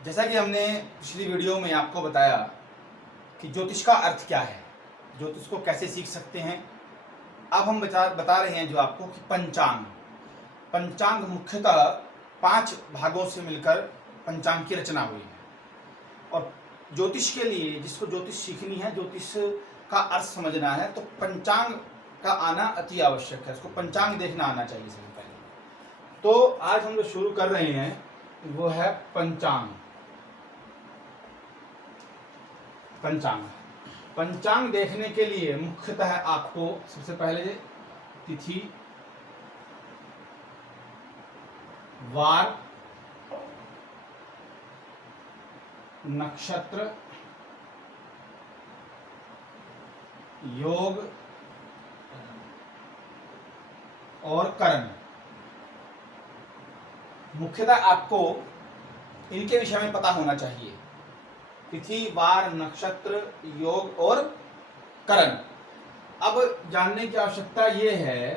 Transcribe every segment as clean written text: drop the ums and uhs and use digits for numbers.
जैसा कि हमने पिछली वीडियो में आपको बताया कि ज्योतिष का अर्थ क्या है, ज्योतिष को कैसे सीख सकते हैं। अब हम बता रहे हैं जो आपको कि पंचांग मुख्यतः 5 भागों से मिलकर पंचांग की रचना हुई है। और ज्योतिष के लिए, जिसको ज्योतिष सीखनी है, ज्योतिष का अर्थ समझना है, तो पंचांग का आना अति आवश्यक है। उसको पंचांग देखना आना चाहिए सबसे पहले। तो आज हम जो शुरू कर रहे हैं वो है पंचांग देखने के लिए मुख्यतः आपको सबसे पहले तिथि, वार, नक्षत्र, योग और करण, मुख्यतः आपको इनके विषय में पता होना चाहिए। तिथि, वार, नक्षत्र, योग और करण। अब जानने की आवश्यकता ये है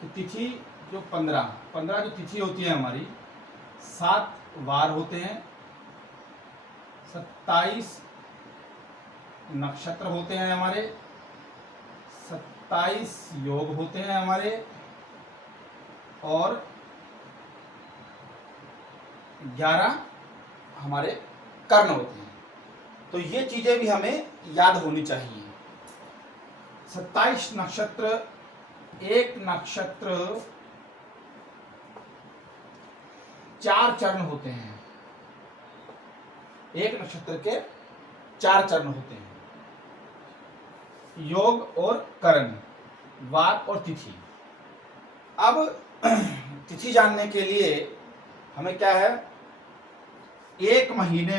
कि तिथि जो 15 जो तिथि होती है हमारी, 7 वार होते हैं, 27 नक्षत्र होते हैं हमारे, 27 योग होते हैं हमारे, और 11 हमारे कर्ण होते हैं। तो ये चीजें भी हमें याद होनी चाहिए। 27 नक्षत्र, एक नक्षत्र 4 चरण होते हैं। एक नक्षत्र के 4 चरण होते हैं। योग और करण, वार और तिथि। अब तिथि जानने के लिए हमें क्या है, एक महीने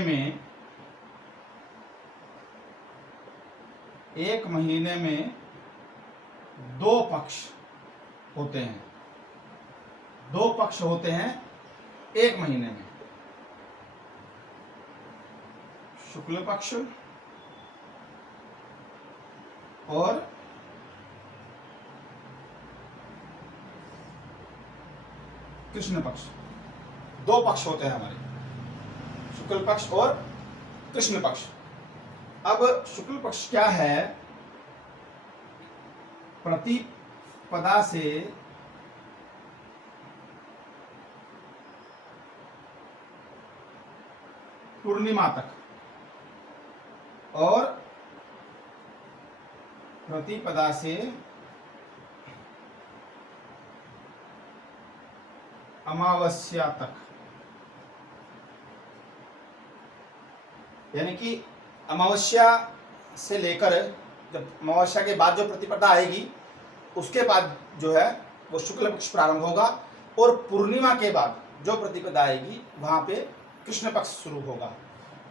में 2 पक्ष होते हैं। 2 पक्ष होते हैं एक महीने में, शुक्ल पक्ष और कृष्ण पक्ष। 2 पक्ष होते हैं हमारे, शुक्ल पक्ष और कृष्ण पक्ष। अब शुक्ल पक्ष क्या है, प्रतिपदा से पूर्णिमा तक और प्रतिपदा से अमावस्या तक, यानी कि अमावस्या से लेकर, जब अमावस्या के बाद जो प्रतिपदा आएगी उसके बाद जो है वो शुक्ल पक्ष प्रारंभ होगा, और पूर्णिमा के बाद जो प्रतिपदा आएगी वहां पे कृष्ण पक्ष शुरू होगा।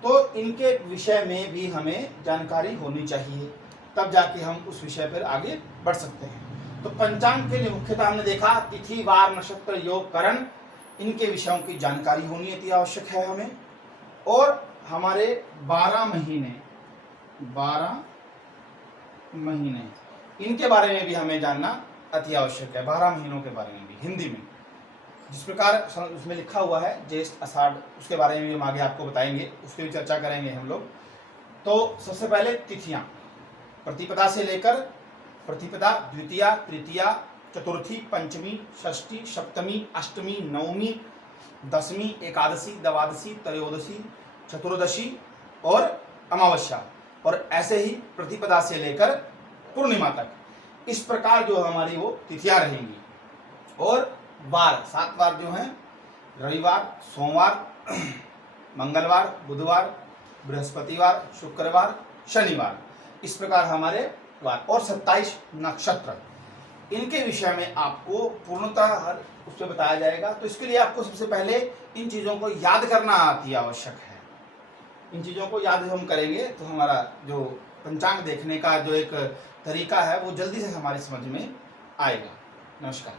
तो इनके विषय में भी हमें जानकारी होनी चाहिए, तब जाके हम उस विषय पर आगे बढ़ सकते हैं। तो पंचांग के लिए मुख्यतः हमने देखा तिथि, वार, नक्षत्र, योग, करण, इनके विषयों की जानकारी होनी अति आवश्यक है हमें। और हमारे 12 महीने इनके बारे में भी हमें जानना अति आवश्यक है। 12 महीनों के बारे में भी हिंदी में जिस प्रकार उसमें लिखा हुआ है, ज्येष्ठ, आषाढ़, उसके बारे में भी हम आगे आपको बताएंगे, उसकी भी चर्चा करेंगे हम लोग। तो सबसे पहले तिथियां, प्रतिपदा से लेकर प्रतिपदा, द्वितीया, तृतीया, चतुर्थी, पंचमी, षष्ठी, सप्तमी, अष्टमी, नवमी, दशमी, एकादशी, द्वादशी, त्रयोदशी, चतुर्दशी और अमावस्या, और ऐसे ही प्रतिपदा से लेकर पूर्णिमा तक। इस प्रकार जो हमारी वो तिथियां रहेंगी। और वार, 7 वार जो हैं, रविवार, सोमवार, मंगलवार, बुधवार, बृहस्पतिवार, शुक्रवार, शनिवार, इस प्रकार हमारे वार। और 27 नक्षत्र, इनके विषय में आपको पूर्णतः हर उस पर बताया जाएगा। तो इसके लिए आपको सबसे पहले इन चीज़ों को याद करना अति आवश्यक है। इन चीज़ों को याद हम करेंगे तो हमारा जो पंचांग देखने का जो एक तरीका है वो जल्दी से हमारी समझ में आएगा। नमस्कार।